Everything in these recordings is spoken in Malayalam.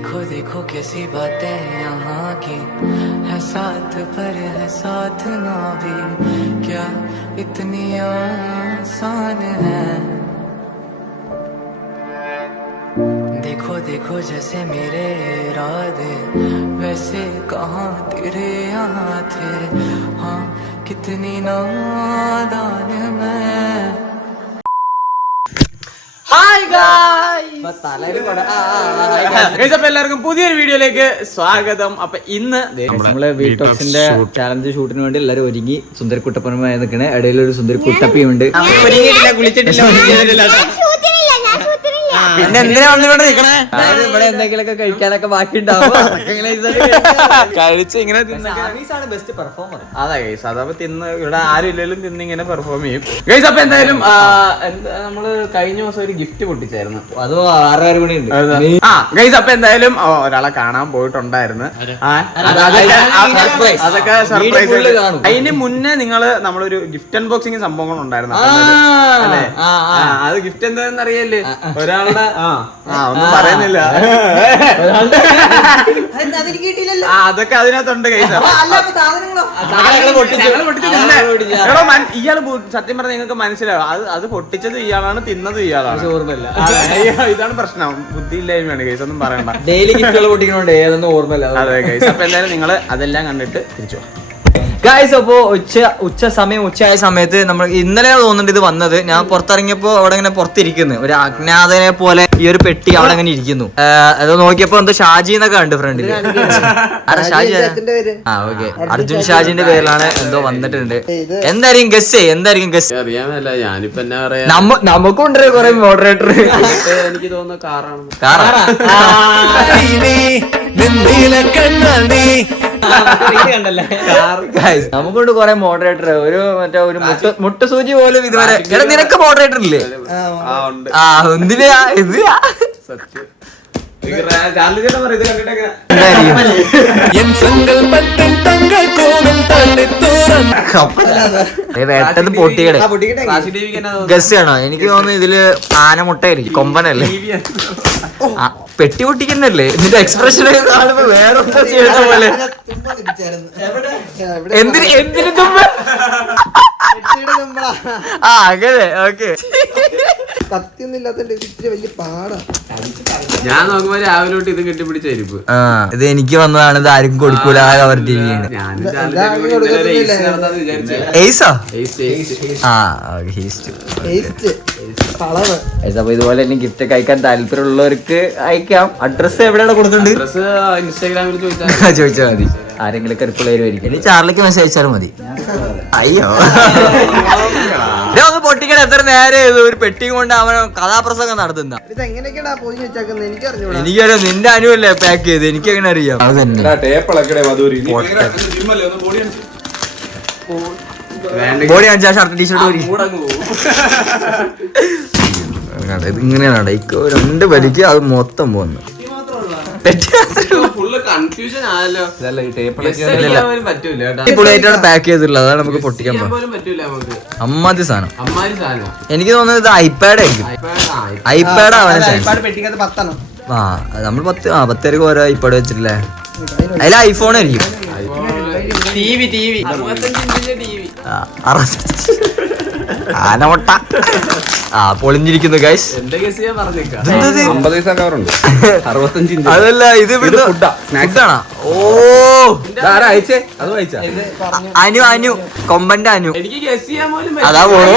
देखो देखो कैसी बातें यहाँ की है, साथ पर है साथ ना भी, क्या इतनी आसान है। देखो देखो जैसे मेरे इरादे वैसे कहाँ तेरे यहाँ थे, हाँ कितनी नादान मैं। ഹായ് എല്ലാവർക്കും പുതിയൊരു വീഡിയോയിലേക്ക് സ്വാഗതം. അപ്പൊ ഇന്ന് നമ്മള് വീട്ടോക്സിന്റെ ചാലഞ്ച് ഷൂട്ടിന് വേണ്ടി എല്ലാരും ഒരുങ്ങി സുന്ദരക്കുട്ടപ്പനുമായി നിൽക്കണേ. ഇടയിൽ ഒരു സുന്ദരക്കുട്ടപ്പിയുണ്ട്. പിന്നെ എന്തിനാ വന്നിവിടെ നിക്കണേ? ഇവിടെ എന്തെങ്കിലുമൊക്കെ കഴിക്കാനൊക്കെ ബാക്കി ഉണ്ടാവും. കഴിച്ച് ഇങ്ങനെ ബെസ്റ്റ് പെർഫോമർ. അതെ ഗൈസ്, അതപ്പോ തിന്ന് ഇവിടെ ആരും ഇല്ലെങ്കിലും തിന്ന് ഇങ്ങനെ പെർഫോം ചെയ്യും ഗൈസ്. അപ്പൊ എന്തായാലും നമ്മള് കഴിഞ്ഞ ദിവസം ഒരു ഗിഫ്റ്റ് പൊട്ടിച്ചായിരുന്നു. അത് 6 മണിയുണ്ട്. ആ ഗൈസ്, അപ്പൊ എന്തായാലും ഒരാളെ കാണാൻ പോയിട്ടുണ്ടായിരുന്നു. അതൊക്കെ സർപ്രൈസ്. അതിന് മുന്നേ നമ്മളൊരു ഗിഫ്റ്റ് അൺബോക്സിംഗ് സംഭവങ്ങൾ ഉണ്ടായിരുന്നു അല്ലേ? അത് ഗിഫ്റ്റ് എന്താണെന്ന് അറിയല്ലേ? ഒരാളുടെ ഒന്നും പറയുന്നില്ല. അതൊക്കെ അതിനകത്തുണ്ട് ഗൈസ്. ഇയാള് സത്യം പറഞ്ഞാൽ നിങ്ങൾക്ക് മനസ്സിലാവും, അത് പൊട്ടിച്ചത് ഇയാളാണ്, തിന്നത് ഇയാളാണ്. ഇതാണ് പ്രശ്നം, ബുദ്ധിയില്ലായ്മയാണ് ഗൈസ്. ഒന്നും പറയണ്ട. ഡെയിലി ഗിഫ്റ്റുകൾ പൊട്ടിക്കണോണ്ട് ഏതൊന്നും ഓർമ്മയില്ല. അതെ ഗൈസ്, അപ്പൊ എന്തായാലും നിങ്ങള് അതെല്ലാം കണ്ടിട്ട് തിരിച്ചു ഗായ്സ്. അപ്പോ ഉച്ചയായ സമയത്ത് നമ്മൾ ഇന്നലെ തോന്നുന്നുണ്ട് ഇത് വന്നത്. ഞാൻ പുറത്തിറങ്ങിയപ്പോ അവിടെ ഇങ്ങനെ പുറത്തിരിക്കുന്നു ഒരു അജ്ഞാതനെ പോലെ ഈ ഒരു പെട്ടി അവിടെ അങ്ങനെ ഇരിക്കുന്നു. അത് നോക്കിയപ്പോ എന്തോ ഷാജി എന്നൊക്കെ ഉണ്ട് ഫ്രണ്ടില്. ഷാജി ഓക്കെ, അർജുൻ ഷാജിന്റെ പേരിലാണ് എന്തോ വന്നിട്ടുണ്ട്. എന്തായിരിക്കും ഗസ്? എന്തായിരിക്കും ഗസ്? അറിയാമല്ല, ഞാനിപ്പോ എന്നാ പറയാ, നമുക്കുണ്ട് കുറെ മോഡറേറ്റർ. എനിക്ക് തോന്നുന്നു കാറാണ്. നമുക്കൊണ്ട് കൊറേ മോഡറേറ്റർ, ഒരു മറ്റേ ഒരു മുട്ടുസൂചി പോലും ഇതുവരെ. നിനക്ക് മോഡറേറ്റർ ഇല്ലേ? എന്തിനാ ഇത്? വേട്ടത് പൊട്ടിയുടെ ഗസ് ആണോ? എനിക്ക് തോന്നുന്നു ഇതില് ആനമുട്ടായിരിക്കും. കൊമ്പനല്ലേ? പെട്ടി പൊട്ടിക്കുന്നല്ലേ? ഇതിന്റെ എക്സ്പ്രഷൻ കാണുമ്പോ വേറെ ചെയ്യുന്ന പോലെ. എന്തിനു തുമ്പ്? അങ്ങനെ ഓക്കെ. ഞാൻ നോക്കുമ്പോ രാവിലെ തൊട്ട് ഇത് കെട്ടിപ്പിടിച്ചായിരിക്കും. ഇത് എനിക്ക് വന്നതാണ്. ഇത് ആരും കൊടുക്കൂല. അവർ ടി വി ഉണ്ട്. അപ്പൊ ഇതുപോലെ തന്നെ ഗിഫ്റ്റ് ഒക്കെ അയക്കാൻ താല്പര്യമുള്ളവർക്ക് അയക്കാം. അഡ്രസ് എവിടെയാണ് കൊടുക്കുന്നുണ്ട്? ഇൻസ്റ്റാഗ്രാമിൽ ചോദിച്ചാൽ മതി. ആരെങ്കിലും കരുപ്പുള്ളവരുമായിരിക്കും. ഇനി ചാർലിക്ക് മെസ്സേജ് അയച്ചാലും മതി. അയ്യോ, ഒന്ന് പൊട്ടിക്കണം. എത്ര നേരെ ഒരു പെട്ടി കൊണ്ട് അവൻ കഥാപ്രസംഗം നടത്തുന്ന. എനിക്കറിയാം, നിന്റെ അനുവല്ലേ പാക്ക് ചെയ്ത്. എനിക്ക് എങ്ങനെ അറിയാം? അത് തന്നെ ബോഡി കാണിച്ചാ ഷർട്ട് ടീഷർട്ട് പോരി. ഇങ്ങനെയാണ് രണ്ട് വലിക്ക് അത് മൊത്തം പോകുന്നു. പാക്ക് ചെയ്തിട്ടുള്ളത്, അതാണ് നമുക്ക് പൊട്ടിക്കാൻ അമ്മാതി സാധനം. എനിക്ക് തോന്നുന്നത് ഇത് ഐപാഡ് ആയിരിക്കും. ഐപാഡ് ആവാൻ നമ്മൾ 10 പേർക്ക് ഓരോ ഐപാഡ് വെച്ചിട്ടില്ലേ? അതിൽ ഐഫോൺ ആയിരിക്കും. ആനമുട്ട പൊളിഞ്ഞിരിക്കുന്നു ഗൈസ്. അതല്ല, ഇത് ഫുഡാണോ? ഓ, അനു കൊമ്പന്റെ അനു. അതാ പോണു.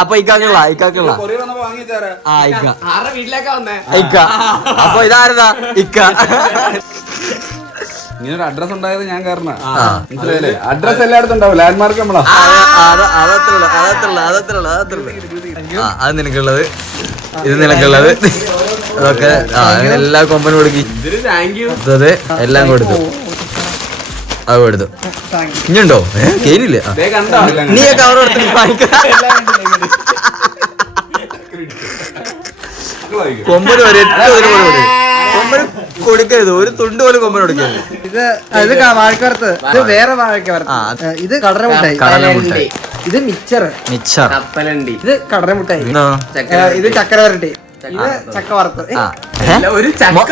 അപ്പൊ ഇക്കാക്കുള്ള അപ്പൊ ഇതാരതാ ഇക്ക. ഇങ്ങനൊരു അഡ്രസ് ഉണ്ടായത് ഞാൻ കാരണം. മനസ്സിലായില്ലേ? അഡ്രസ് എല്ലായിടത്തും ഉണ്ടാവും. ലാൻഡ്മാർക്ക് നമ്മളാ. അത് നിനക്കുള്ളത്, ഇത് നിനക്കുള്ളത്. അതൊക്കെ അങ്ങനെ എല്ലാ കൊമ്പനും കൊടുക്കി. അതെ, എല്ലാം കൊടുത്തു. അത് കൊടുത്തു. ഇനിയുണ്ടോ? കേനില്ല. നീ കവർ കൊടുത്തു. കൊമ്പന് വരെ കൊമ്പന് കൊടുക്കരുത്. ഒരു തുണ്ട് പോലും കൊമ്പന് കൊടുക്കരുത്. ഇത് വാഴക്കവറുത്ത്, ഇത് വേറെ വാഴക്കവറുത്ത്, ഇത് കടലമുട്ടായി, ഇത് മിച്ചർ, മിച്ചർ, കപ്പലണ്ടി, ഇത് കടലമുട്ടായി, ഇത് ചക്കര വരട്ടി, ചക്ക വറുത്ത് ഒരു ചക്ക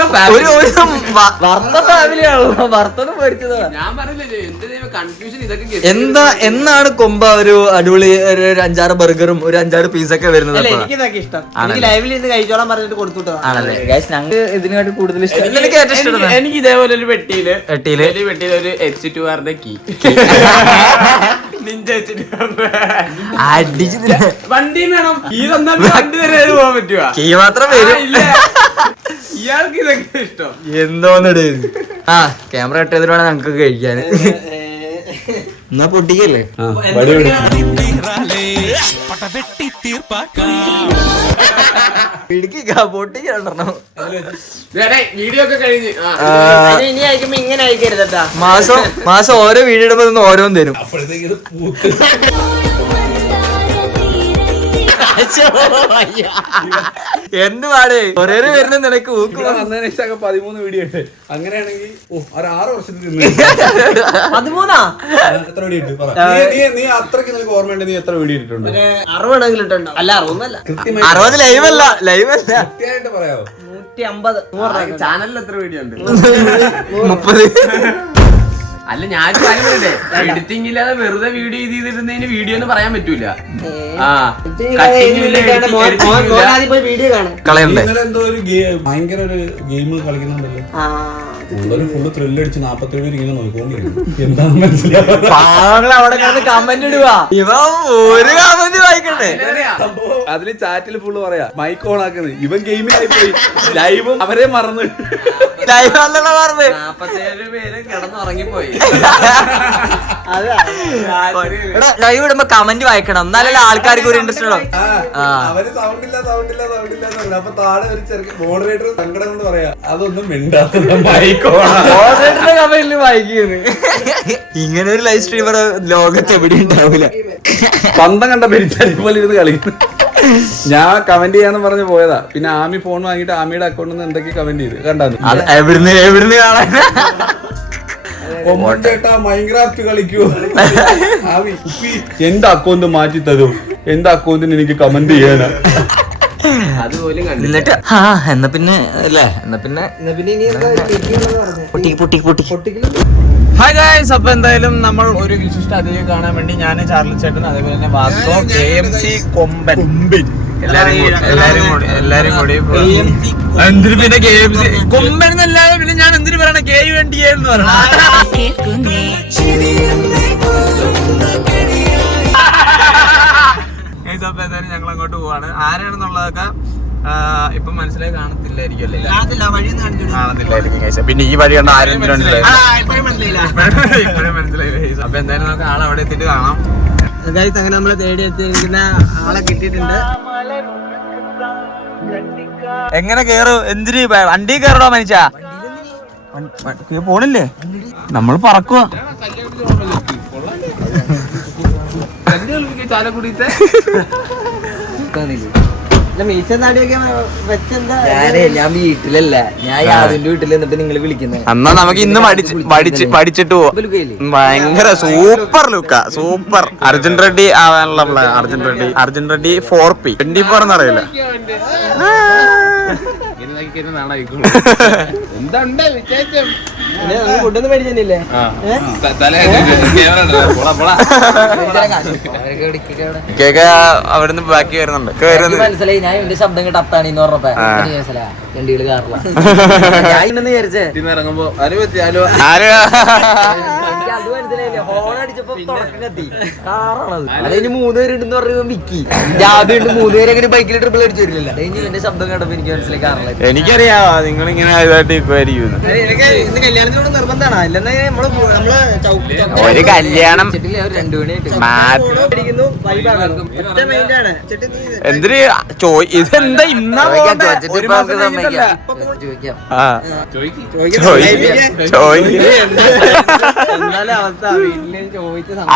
വറുത്ത ഫാമിലിയാണല്ലോ വറുത്തത് പൊരിച്ചതാ. ഞാൻ പറഞ്ഞില്ലേ എന്റെ കൺഫ്യൂഷൻ ഇതൊക്കെ എന്നാണ് കൊമ്പ ഒരു അടിപൊളി ഒരു 5-6 ബർഗറും ഒരു 5-6 പീസൊക്കെ വരുന്നത്? എനിക്ക് ഇതൊക്കെ ഇഷ്ടം. എനിക്ക് ലൈവിൽ നിന്ന് കഴിച്ചോളാൻ പറഞ്ഞിട്ട് കൊടുത്തുട്ടോ. ആണല്ലേ ഞങ്ങൾക്ക് ഇതിനെക്കാട്ടി കൂടുതൽ ഇഷ്ടം. എനിക്ക് ഏറ്റവും ഇഷ്ടം എനിക്ക് ഇതേപോലെ ഒരു പെട്ടിയില് ഒരു H2R കീ അടിച്ചു വണ്ടിയും വേണം ഈ വണ്ടി വരെ പോകാൻ പറ്റുക കീ മാത്രം വരും. ഇയാൾക്ക് ഇതൊക്കെ ഇഷ്ടം എന്തോന്നിട് ക്യാമറ കട്ട് ചെയ്തിട്ട് വേണം ഞങ്ങൾക്ക് കഴിക്കാൻ. എന്നാ പൊട്ടിക്കല്ലേ പൊട്ടിക്കണ്ടോ? വീഡിയോ ഒക്കെ കഴിഞ്ഞ് ഇനി അയക്കുമ്പോ ഇങ്ങനെ അയക്കരുതട്ടാ. മാസം ഓരോ വീഡിയോ ഇടുമ്പോ ഓരോന്ന് തരും. എന്തുപാട് ഒരേ വരുന്ന നിനക്ക് വന്നതിന് ശേഷം 13 വീഡിയോ ഉണ്ട്. അങ്ങനെയാണെങ്കിൽ 6 വർഷത്തിൽ 13 എത്ര വീഡിയോ ഇട്ടു? നീ അത്രക്ക് നിനക്ക് ഓർമ്മയുണ്ട്? നീ എത്ര വീഡിയോ ഇട്ടിട്ടുണ്ട്? 60 ഇട്ടുണ്ടോ? അല്ല 60 കൃത്യമായി 60 ലൈവല്ല കൃത്യമായിട്ട് പറയാവോ? 150 ചാനലിൽ എത്ര വീഡിയോ ഉണ്ട്? 30. അല്ല ഞാൻ കാര്യമില്ലേ എഡിറ്റിംഗ് ഇല്ലാതെ വെറുതെ വീഡിയോ ചെയ്തിരുന്നതിന് വീഡിയോ എന്ന് പറയാൻ പറ്റൂല. വീഡിയോ കാണാം. കളയണ്ടേ? ഇന്നലെ എന്തോ ഒരു ഭയങ്കര ഒരു ഗെയിം കളിക്കുന്നുണ്ടല്ലോ. ഫുള്ള് ത്രില്ലടിച്ച് 47 ഇങ്ങനെ നോക്കിക്കൊണ്ടിരിക്കുന്നു. എന്താണെന്ന് മനസ്സിലാവും. അവിടെ കിടന്ന് കമന്റ് ഇടുക. ഇവ ഒരു കമന്റ് വായിക്കണ്ടേ? അതില് ചാറ്റിൽ ഫുള്ള് പറയാ മൈക്ക് ഓൺ ആക്കുന്നത്. ഇവൻ ഗെയിമിലായി പോയി. ലൈവും അവരെ മറന്ന് ലൈവ് അല്ലല്ലോ പറഞ്ഞത്. 47 പേര് കിടന്നുറങ്ങിപ്പോയി. ലൈവ് ഇടുമ്പോ കമന്റ് വായിക്കണം, എന്നാലല്ലേ ആൾക്കാർക്ക് ഒരു ഇൻട്രസ്റ്റ് ഉള്ളൂ. അവര് സൗണ്ടില്ല അപ്പൊ താഴെ ഒരു ചെറിയ മോഡറേറ്റർ സങ്കടം കൊണ്ട് പറയാ അതൊന്നും മിണ്ടാത്ത മൈക്ക് മോഡറേറ്ററിന്റെ കമന്റിൽ വായിക്കുന്നു. ഇങ്ങനെ ഒരു ലൈവ് സ്ട്രീമർ ലോകത്ത് എവിടെ ഉണ്ടാവില്ല. പന്തം കണ്ട പെരിച്ചാലി പോലെ ഇരുന്ന് കളിക്കുന്നു. ഞാൻ കമന്റ് ചെയ്യാന്ന് പറഞ്ഞ് പോയതാ. പിന്നെ ആമി ഫോൺ വാങ്ങിട്ട് ആമിയുടെ അക്കൗണ്ടിൽ നിന്ന് എന്തൊക്കെ കമന്റ് ചെയ്ത് കണ്ടായിരുന്നു. എവിടുന്ന് കാണാൻ ചേട്ടാ മൈൻക്രാഫ്റ്റ് കളിക്കൂ. ആമി എന്റെ അക്കൗണ്ട് മാറ്റി തരൂ, എന്റെ അക്കൗണ്ടിന് എനിക്ക് കമന്റ് ചെയ്യാനാ. അതുപോലും എന്നിട്ട് എന്നാ പിന്നെ അല്ലേ പൊട്ടി. ഹായ് ഗൈസ്, അപ്പൊ എന്തായാലും നമ്മൾ ഒരു വിശിഷ്ട അതിഥിയെ കാണാൻ വേണ്ടി ഞാൻ ചാർലി ചേട്ടൻ അതേപോലെ തന്നെ വാസ്കോ KMC കൊമ്പൻ എല്ലാരും കൂടി എന്തിനു പിന്നെ KMC കൊമ്പൻ എന്നല്ലാതെ പിന്നെ ഞാൻ എന്തിനു പറയണ KUNDA എന്ന് പറയണ. അപ്പൊ എന്തായാലും ഞങ്ങൾ അങ്ങോട്ട് പോവാണ്. ആരാണെന്നുള്ളതൊക്കെ ഇപ്പൊ മനസ്സിലായി കാണത്തില്ലായിരിക്കും അല്ലേ? കാണത്തില്ലായിരിക്കും. പിന്നെ ഈ വഴി കണ്ട ആരും ഇപ്പോഴും മനസ്സിലായില്ല. അപ്പൊ എന്തായാലും നമുക്ക് ആളെ അവിടെ എത്തിയിട്ട് കാണാം. അങ്ങനെ നമ്മള് തേടി എത്തിയിരിക്കുന്ന ആളെ കിട്ടിയിട്ടുണ്ട്. എങ്ങനെ കേറും? എന്തിന് വണ്ടി കയറണോ മനുഷ്യ? പോണില്ലേ? നമ്മൾ പറക്കുക. ഞാൻ വീട്ടിലല്ല, ഞാൻ യാതൊരു വീട്ടിൽ എന്നിട്ട് നിങ്ങൾ വിളിക്കുന്നത്. എന്നാ നമുക്ക് ഇന്ന് പഠിച്ചിട്ട് പോവാം. ഭയങ്കര സൂപ്പർ ലുക്കാ, സൂപ്പർ. അർജുൻ റെഡ്ഡി ആവാനുള്ള അർജുൻ റെഡ്ഡി 4P 24 എന്നറിയില്ല. എന്തുണ്ട് വിശേഷം? ഫുഡൊന്നും മേടിച്ചില്ലേ? കേക്ക് അവിടുന്ന് ബാക്കി വരുന്നുണ്ട്. മനസ്സിലായി, ഞാൻ എന്റെ ശബ്ദം കേട്ട് അത്താണിന്ന് പറഞ്ഞപ്പോ രണ്ടികള് കാറില്ല വിചാരിച്ചേ. ഇറങ്ങുമ്പോ അത് മനസ്സിലായില്ല. ഹോൺ അടിച്ചപ്പോ തുടക്കത്തി കാറാണത്. അതിന് 3 പേരുണ്ടെന്ന് പറയുമ്പോ മിക്കി ആദ്യം 3 പേര് അങ്ങനെ ബൈക്കിൽ ട്രിപ്പിൾ അടിച്ചു വരില്ല. അതിന് എന്റെ ശബ്ദം കേട്ടപ്പോ എനിക്ക് മനസ്സിലായി കാറില്ല. എനിക്കറിയാം നിങ്ങളിങ്ങനെ ഇതായിട്ട് ഇരിക്കുമായിരിക്കും. ഇന്ന് കല്യാണത്തിനോട് നിർബന്ധമാണ്. ഇല്ലെന്ന് ഒരു കല്യാണം എന്തിന് ഇതെന്താ ഇന്നാ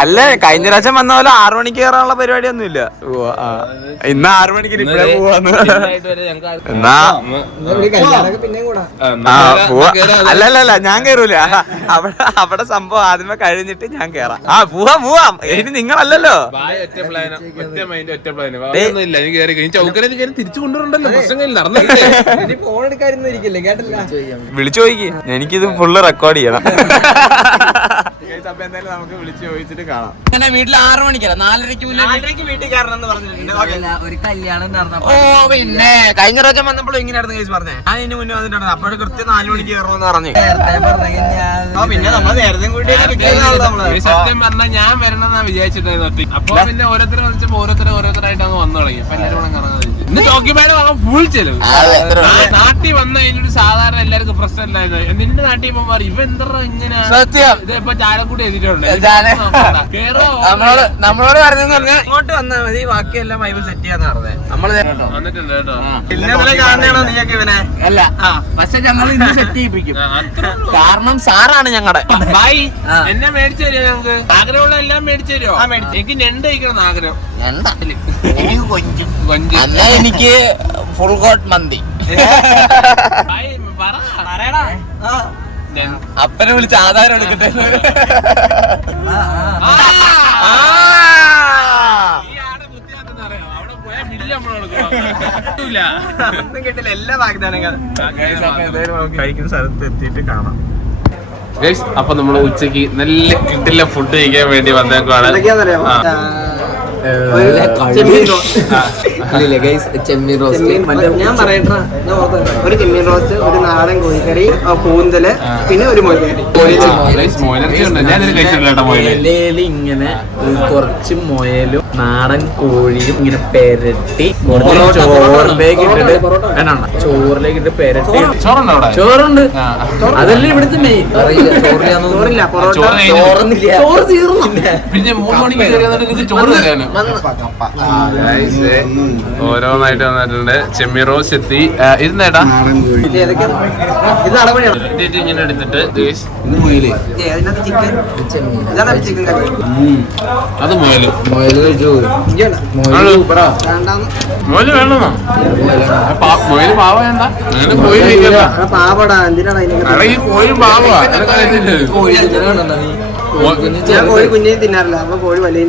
അല്ല കഴിഞ്ഞ പ്രാവശ്യം വന്ന പോലെ 6 മണിക്ക് കയറാനുള്ള പരിപാടി ഒന്നും ഇല്ല. ഇന്ന് 6 മണിക്ക് റിപ്ലൈ പോവാന്ന്. എന്നാ അല്ലല്ല ഞാൻ കേറൂല. അവിടെ സംഭവം ആദ്യമേ കഴിഞ്ഞിട്ട് ഞാൻ കേറാം. പോവാം ഇനി നിങ്ങളല്ലല്ലോ. തിരിച്ചു കൊണ്ടുവരണ്ടല്ലോ, ഫോൺ എടുക്കാതിരുന്നു ഇരിക്കില്ലേ, കേട്ടില്ല? വിളിച്ചു ചോദിക്ക്, എനിക്കിത് ഫുള്ള് റെക്കോർഡ് ചെയ്യണം. നമുക്ക് വിളിച്ചു ചോദിച്ചിട്ട് കാണാം. വീട്ടിൽ 6 മണിക്കല്ല 4:30 വീട്ടിൽ കയറണം എന്ന് പറഞ്ഞിട്ടുണ്ട്. ഒരു കല്യാണം നടന്നപ്പോ പിന്നെ കഴിഞ്ഞ പ്രാവശ്യം വന്നപ്പോഴും ഇങ്ങനെയായിരുന്നു കേസ് പറഞ്ഞേ. ഞാൻ ഇതിന് മുന്നേ വന്നിട്ടുണ്ട്. അപ്പോഴും കൃത്യം 4 മണിക്ക് കയറണമെന്ന് പറഞ്ഞു. പിന്നെ നമ്മള് നേരത്തെ കൂട്ടി സത്യം പറഞ്ഞാൽ ഞാൻ വരണമെന്നാ വിചാരിച്ചിട്ടുണ്ടായിരുന്നു. അപ്പൊ പിന്നെ ഓരോരുത്തരായിട്ട് വന്നു തുടങ്ങി. ഇന്ന് ചോക്കിപ്പാട് വാങ്ങാൻ ഫുൾ ചെലവ്. നാട്ടിൽ വന്ന അതിനൊരു സാധാരണ എല്ലാവർക്കും പ്രശ്നം ഇല്ലായിരുന്നു. നിന്റെ നാട്ടിൽ പോകുമ്പോ ഇവ എന്താ ഇങ്ങനെ ഇതിപ്പോ ചാലക്കൂടി എഴുതിയിട്ടുണ്ട്. നമ്മളോട് പറഞ്ഞെന്ന് പറഞ്ഞാൽ ഇങ്ങോട്ട് വന്നാൽ മതി, ബാക്കിയെല്ലാം വൈബ് സെറ്റ് ചെയ്യാന്ന് പറഞ്ഞത്. നമ്മള് വന്നിട്ടുണ്ട് കേട്ടോ. പിന്നെ കാണണോ നീയൊക്കെ ഇവനെ? അല്ല പക്ഷെ ഞങ്ങൾ ഇന്ന് സെറ്റ് ചെയ്യിപ്പിക്കും. കാരണം സാറാണ് ഞങ്ങളുടെ ബൈ. എന്നെ മേടിച്ചു തരുമോ? ഞങ്ങൾക്ക് ആഗ്രഹമുള്ള എല്ലാം മേടിച്ചു തരുമോ? എനിക്ക് ഞണ്ട് കഴിക്കണം ആഗ്രഹം. എനിക്ക് കൊഞ്ച് എന്നാ എനിക്ക് ഫുൾ ഗോട്ട് മന്തി. ബൈ പറ. അപ്പനെ വിളിച്ച് ആധാരം എടുക്കട്ടെ. ഒന്നും കിട്ടില്ല, എല്ലാ വാഗ്ദാനങ്ങളും കഴിക്കുന്ന സ്ഥലത്ത് എത്തിയിട്ട് കാണാം. അപ്പൊ നമ്മള് ഉച്ചക്ക് നല്ല കിട്ടില്ല ഫുഡ് കഴിക്കാൻ വേണ്ടി വന്നേക്കാണ്. ചെമ്മീൻ റോസ്റ്റ് ഞാൻ പറയട്ടാ. ഒരു ചെമ്മീൻ റോസ്റ്റ്, ഒരു നാടൻ കോഴിക്കറി, കൂന്തല്, പിന്നെ ഒരു മൊയ്ക്കറി. ഇങ്ങനെ കുറച്ച് മുയലും നാടൻ കോഴിയും ഇങ്ങനെ പെരട്ടി ചോറിലേക്ക് ഇട്ടിട്ട് പെരട്ടി. ചോറുണ്ട്. അതല്ലേ ഇവിടുത്തെ മെയിൻ. ചോറില്ല, ചോറ് തീർന്നു. പിന്നെ 3 മണിക്ക് ചോറ് തരാണ്. ഓരോന്നായിട്ട് വന്നിട്ടുണ്ട്. ചെമ്മീൻ റോസ് എത്തി. ഇരുന്നേട്ടാ ഇങ്ങനെ എടുത്തിട്ട് അത് മുയല് മുയല് വേണോ? മുയല് പാവ വേണ്ട. പാവടാ, എന്തിനാണ് ഈ കോഴി പാവാ. ഞാൻ കോഴി കുഞ്ഞിനെ തിന്നാറില്ല. അപ്പൊ കോഴി വലിയ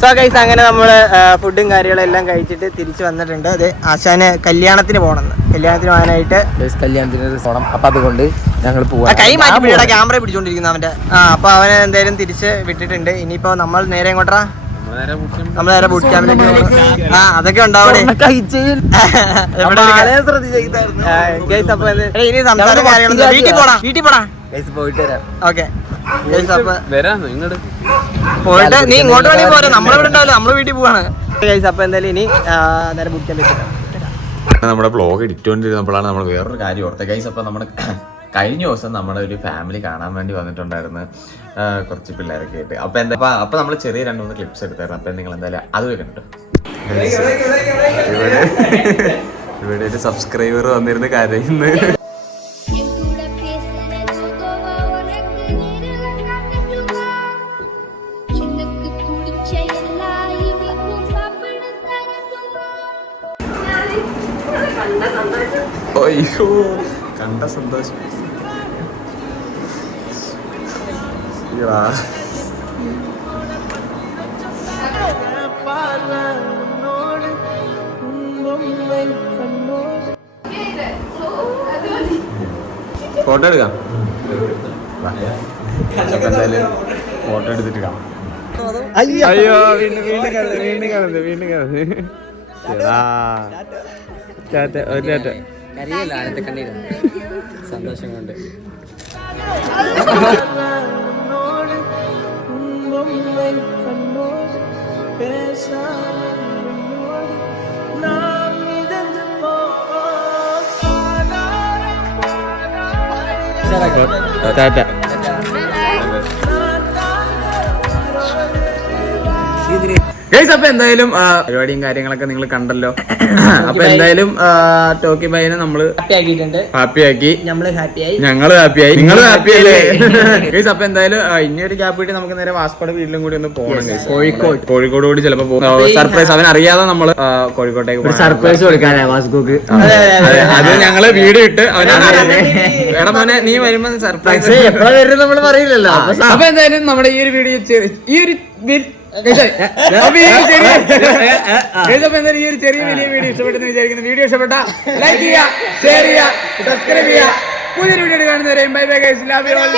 സോ ഗൈസ്, അങ്ങനെ നമ്മള് ഫുഡും കാര്യങ്ങളെല്ലാം കഴിച്ചിട്ട് തിരിച്ചു വന്നിട്ടുണ്ട്. അത് ആശാന് കല്യാണത്തിന് പോകാനായിട്ട് പോണം. അപ്പൊ അതുകൊണ്ട് ഞങ്ങൾ കൈ മാറ്റി പിടിയുടെ ക്യാമറ പിടിച്ചോണ്ടിരിക്കുന്നു അവന്റെ. അപ്പൊ അവനെ എന്തായാലും തിരിച്ച് വിട്ടിട്ടുണ്ട്. ഇനിയിപ്പോ നമ്മൾ നേരെ എങ്ങോട്ടാ? നമ്മൾ നേരെ ബൂട്ട് ക്യാമ്പിലേക്ക് പോകും. അതൊക്കെ ഉണ്ടാവണേ. ഇനി സംസാരം കാര്യങ്ങളൊന്നും വീട്ടിൽ പോടാ. പോയിട്ട് വരാം. ഓക്കെ പോയിട്ട് നീ ഇങ്ങോട്ട് വേണമെങ്കിൽ പോരാ. നമ്മളിവിടെ ഉണ്ടാവില്ല, നമ്മള് വീട്ടിൽ പോവാണ്. അപ്പൊ എന്തായാലും ഇനി നേരെ ബൂട്ട് ക്യാമ്പിലേക്ക്. നമ്മുടെ ബ്ലോഗ് എഡിറ്റോണ്ടിരുന്നപ്പോഴാണ് നമ്മൾ വേറൊരു കാര്യം ഓർത്തത് ഗൈസ്. അപ്പോൾ നമ്മുടെ കഴിഞ്ഞ ദിവസം നമ്മുടെ ഒരു ഫാമിലി കാണാൻ വേണ്ടി വന്നിട്ടുണ്ടായിരുന്നു, കുറച്ച് പിള്ളേരൊക്കെ ആയിട്ട്. അപ്പോൾ നമ്മൾ ചെറിയ 2-3 ക്ലിപ്സ് എടുത്തായിരുന്നു. അപ്പം നിങ്ങൾ എന്തായാലും അത് കണ്ടു. ഇവിടെ ഒരു സബ്സ്ക്രൈബർ വന്നിരുന്ന് കരയുന്നു. അയ്യോ, കണ്ട സന്തോഷം. ഫോട്ടോ എടുക്കാം. എന്തായാലും ഫോട്ടോ എടുത്തിട്ട് കാണാം. അയ്യോ, വീണ്ടും കാണുന്നത്. സന്തോഷം കൊണ്ട് ടാറ്റ. ഗൈസ് അപ്പൊ എന്തായാലും പരിപാടിയും കാര്യങ്ങളൊക്കെ നിങ്ങൾ കണ്ടല്ലോ. അപ്പൊ എന്തായാലും ടോക്കി ബൈനെ നമ്മള് ഹാപ്പിയാക്കി, ഞങ്ങള് ഹാപ്പിയായി, നിങ്ങള് ഹാപ്പിയല്ലേ ഗൈസ്. അപ്പൊ എന്തായാലും ഇനി ഒരു ഗ്യാപ്പ് കിട്ടി നമുക്ക് നേരെ വാസ്കോടെ വീട്ടിലും കൂടി ഒന്ന് പോകണം ഗൈസ്. കോഴിക്കോട് കൂടി ചിലപ്പോ പോകും. സർപ്രൈസ് അവൻ അറിയാതെ നമ്മള് കോഴിക്കോട്ടേക്ക് സർപ്രൈസ് കൊടുക്കാനാ വാസ്കോക്ക്. അത് ഞങ്ങള് വീഡിയോ ഇട്ട് അവനെ എടാ മോനെ നീ വരുമ്പോ സർപ്രൈസ് എപ്പോഴാ വരും നമ്മള് പറയില്ലല്ലോ. അപ്പൊ എന്തായാലും നമ്മുടെ ഈ ഒരു വീഡിയോ ഈ ഒരു ചെറിയ വലിയ വീഡിയോ ഇഷ്ടപ്പെട്ടെന്ന് വിചാരിക്കുന്നു. വീഡിയോ ഇഷ്ടപ്പെട്ട ലൈക്ക് ചെയ്യുക, ഷെയർ ചെയ്യുക, സബ്സ്ക്രൈബ് ചെയ്യുക. പുതിയൊരു വീഡിയോ കാണുന്നവരെയും bye bye guys, love you all.